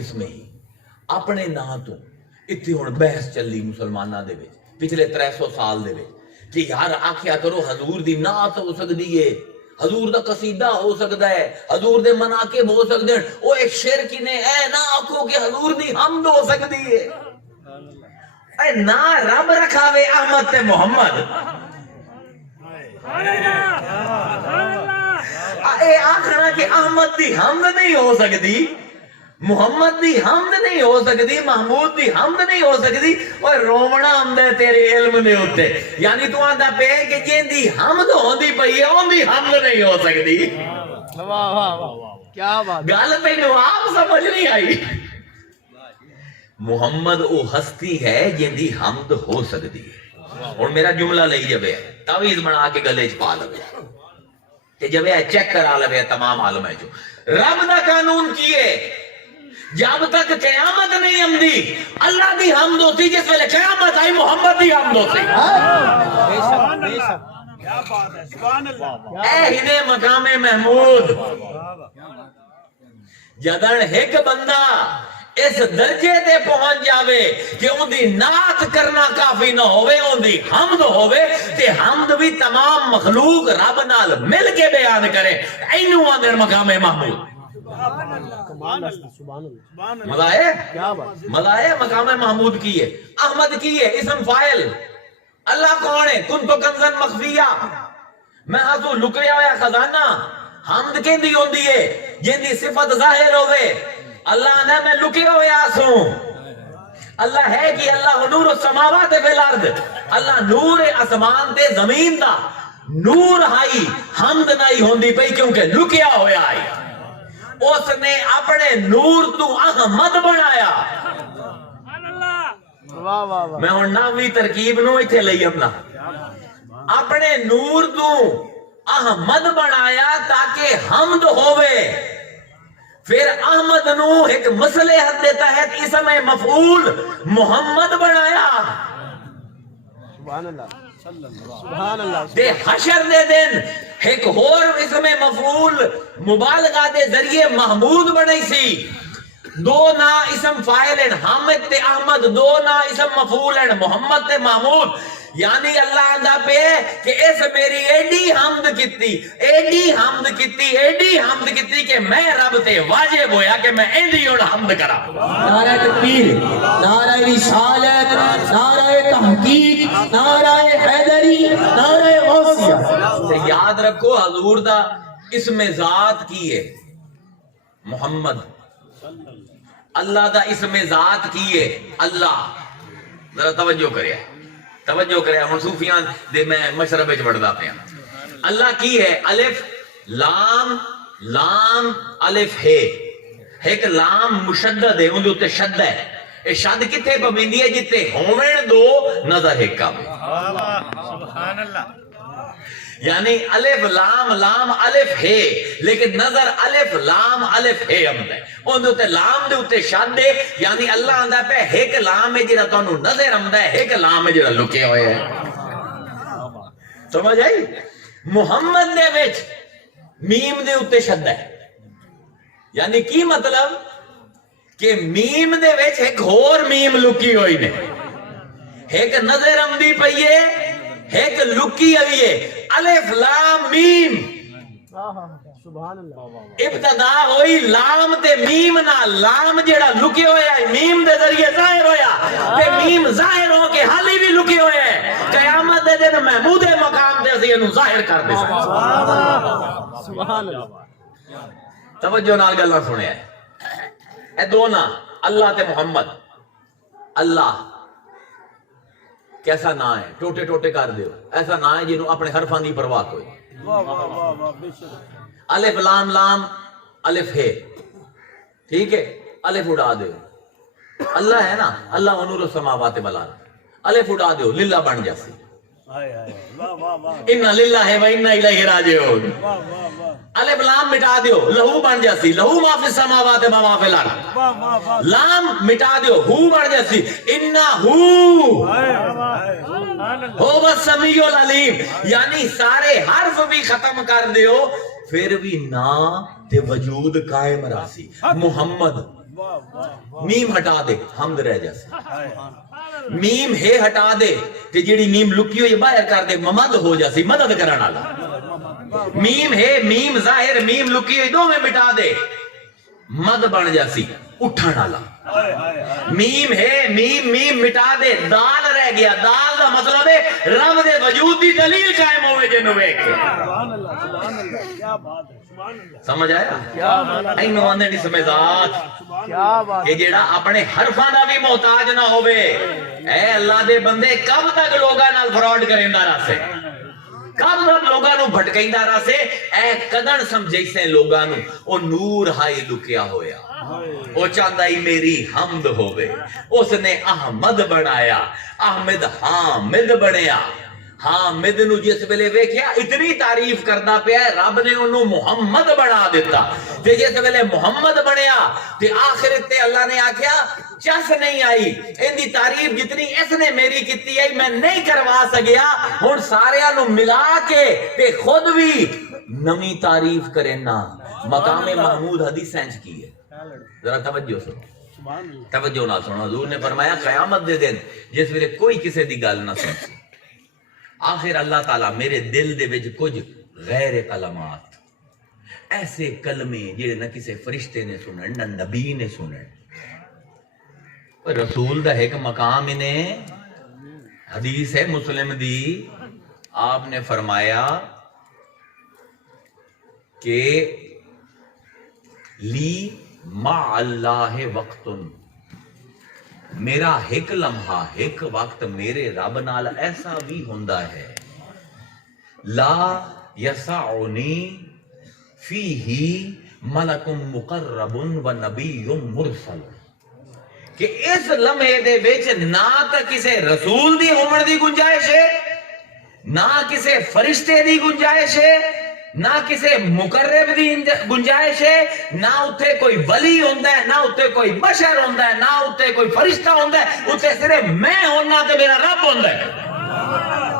اسم ہی اپنے نا تو اتنی ہوں بحث چلی مسلمانوں دے وچ پچھلے 300 سال دے وچ کہ یار آکھیا کرو حضور دی نعت ہو سکدی ہے، حضور دا قصیدہ ہو سکتا ہے، حضور دے مناقب ہو سکتے ہیں، وہ ایک شرک نے اے نہ آکھو کہ حضور دی حمد ہو سکتی ہے، اے نہ رب رکھاوے احمد تے محمد، اے آخنا کہ احمد دی حمد نہیں ہو سکتی، محمد دی حمد نہیں ہو سکتی، محمود دی حمد نہیں ہو سکتی، اور رومنا حمد ہے تیرے علم دے ہوتے، یعنی تو آندہ پہ کہ جن دی حمد ہوندی پئی ہے ان دی حمد نہیں ہو سکتی۔ کیا بات، گل تینوں آپ سمجھ نہیں آئی۔ محمد او ہستی ہے جن دی حمد ہو سکتی ہے۔ اور میرا جملہ لئی جبے تعویذ بنا کے گلے چ پا لوے کہ جبے چیک کرا لوے تمام عالم ہے جو رب دا قانون کیے جب تک قیامت نہیں آمدی اللہ دی حمد ہوتی، جس ویلے قیامت آئی محمد دی حمد ہوتی۔ بے شک بے شک، کیا بات ہے، سبحان اللہ۔ اے ہدے مقام محمود جدن ایک بندہ اس درجے تے پہنچ جاوے کہ ان دی نعت کرنا کافی نہ ہوئے، ان دی حمد ہوئے تے حمد بھی تمام مخلوق رب نال مل کے بیان کرے، اینو آندر مقام محمود۔ ملائے ملائے مقام محمود کی ہے، احمد کی ہے، اسم فائل۔ اللہ کون ہے؟ کن تو کنزن مخفیہ، میں آسو لکیا ہویا خزانہ۔ حمد کی دی ہوندی ہے جن دی صفت ظاہر ہوئے، اللہ نے میں لکیا ہویا آسوں۔ اللہ ہے کہ اللہ نور السماوات والارض، اللہ نور اسمان تے زمین دا نور ہائی، حمد نہیں ہوندی پئی کیونکہ لکیا ہویا آئی۔ اس نے اپنے نور تو احمد بنایا۔ میں ہوں ناوی ترکیب نو ایتھے لئی اپنا، اپنے نور تو احمد بنایا تاکہ حمد ہوئے، پھر احمد نو ایک مصلحت دے تحت اسم مفعول محمد بنایا۔ سبحان اللہ سبحان اللہ۔ دے حشر دے دن ایک اور اسم مفعول مبالغہ دے ذریعے محمود بنائی سی۔ دو نا اسم فائل ہیں حامد تے احمد، دو نا اسم مفعول ہیں محمد تے محمود، یعنی اللہ اندہ پہ کہ اس میری ایڈی حمد کیتی، ایڈی حمد کیتی، ایڈی حمد کیتی کہ میں رب تے واجب ہویا کہ میں ایڈی اور حمد کرا۔ نعرہ تکبیر، نعرہ رسالت، نعرہ تحقیق، نعرہ حیدری، نعرہ غوثیہ۔ یاد رکھو حضور دا اسم ذات کی ہے محمد، اللہ دا اسم ذات کی ہے اللہ۔ ذرا توجہ کرے، توجہ کرے، ہن صوفیان دے میں مشرب وچ وڑدا پیا۔ اللہ کی ہے الف لام، لام الف ہے، ایک لام مشدد ہے، اون دے اوتے شد ہے، اے شد کتے پویندی ہے جتے ہوویں دو نظر ایک کا سبحان اللہ۔ یعنی الف لام، لام الف ہے لیکن نظر الف لام الف ہے امد ہے، ان دوتے لام دے اتے شد ہے، یعنی اللہ اندہ پہ ایک لام ہے جڑا تانوں نظر امد ہے، ایک لام ہے جڑا لکے ہوئے ہیں۔ سمجھ آئی؟ محمد دے وچ میم دے اتے شد ہے، یعنی کی مطلب کہ میم دے وچ ایک اور میم لکی ہوئی نے، ایک نظر امدی پئیے، ایک لکی ہوئی ہے، الف لام میم۔ سبحان اللہ۔ ابتدا ہوئی لام تے میم نہ، لام جڑا لکے ہویا ہے میم دے ذریعے ظاہر ہویا، تے میم ظاہر ہو کے حالی بھی لکے ہوئے ہیں، قیامت دے دن محمود مقام دے اسی انہوں ظاہر کر دے سکتے۔ سبحان اللہ۔ توجہ نال گل نہ سنے ہے، اے دو نا اللہ تے محمد۔ اللہ کیسا نا ہے، ٹوٹے ٹوٹے کر دیو، ایسا نا ہے جنہوں اپنے حرفان دی پرواہ کوئی۔ الف لام، لام الف ہے، ٹھیک ہے، الف اڑا دیو، اللہ ہے نا، اللہ نور السماوات والارض، الف اڑا دیو للہ بن جاسی، اِنَّ لِلَّهِ وَإِنَّ إِلَيْهِ رَاجِعُونَ۔ الف لام مٹا دیو لہو بن جاسی، لہو ما فی السماوات و ما فی الارض، لام مٹا دیو ہو بن جاسی، اِنَّهُ هُوَ السَّمِيعُ الْعَلِيمُ، یعنی سارے حرف بھی ختم کر دیو پھر بھی نا تے وجود قائم راسی۔ محمد میم ہٹا دے حمد رہ جاسی میم ہے ہٹا دے تے جیڑی میم لکی ہوئی باہر کر دے ممد ہو جاسی مدد کرن والا میم ہے میم ظاہر میم لکی ہوئی دو میں مٹا دے مد بن جاسی اٹھن والا میم ہے میم میم مٹا دے دال رہ گیا دال دا مطلب ہے رب دے وجود دی دلیل قائم ہوئے جنو ویکھ کے سبحان اللہ سبحان اللہ کیا بات ہے سبحان اللہ سمجھ آیا کیا بات ہے اینو آندے نہیں سمجھات کیا بات کہ جیڑا اپنے حرفاں دا بھی محتاج نہ ہوئے اے اللہ دے بندے کب تک لوگاں نال فراڈ کریندا رہسے کب تک لوگاں نو بھٹکیندا رہسے اے کدن سمجھے سے لوگاں نو او نور ہائی لکیا ہویا وہ چاہتا ہی میری حمد ہوئے اس نے احمد بنایا احمد حامد بنیا حامد نو جس ویلے ویکھیا اتنی تعریف کردا پیا رب نے انہوں محمد بنا دیتا تے جس ویلے محمد بنیا تے آخرت تے اللہ نے آکھیا چس نہیں آئی ان دی تعریف جتنی اس نے میری کیتی ہے میں نہیں کروا سکیا ہن سارے نو ملا کے تے خود بھی نمی تعریف کرنا مقام محمود حدیث سینچ کی ہے ذرا توجہ سنو توجہ نہ سنو حضور نے فرمایا قیامت دے دن جس ویلے کوئی کسی دی گل نہ سن آخر اللہ تعالیٰ میرے دل دے وچ کچھ غیر کلمات ایسے کلمے جڑے نہ کسی فرشتے نے سنن نہ نبی نے سنن پر رسول دا ایک مقام انہیں حدیث ہے مسلم دی آپ نے فرمایا کہ لی مع اللہ وقت میرا ایک لمحہ ایک وقت میرے رب نال ایسا بھی ہوندا ہے لا یسعنی فیہ ملک مقرب و نبی مرسل کہ اس لمحے دے وچ نہ تا کسے رسول دی ہومن دی گنجائش ہے نہ کسے فرشتے دی گنجائش ہے نہ کسی مقرب دی گنجائش ہے نہ اتھے کوئی ولی ہوندا ہے نہ اتھے کوئی بشر ہوندا ہے نہ اتھے کوئی فرشتہ ہوندا ہے اتھے صرف میں ہونا تے میرا رب ہوندا ہے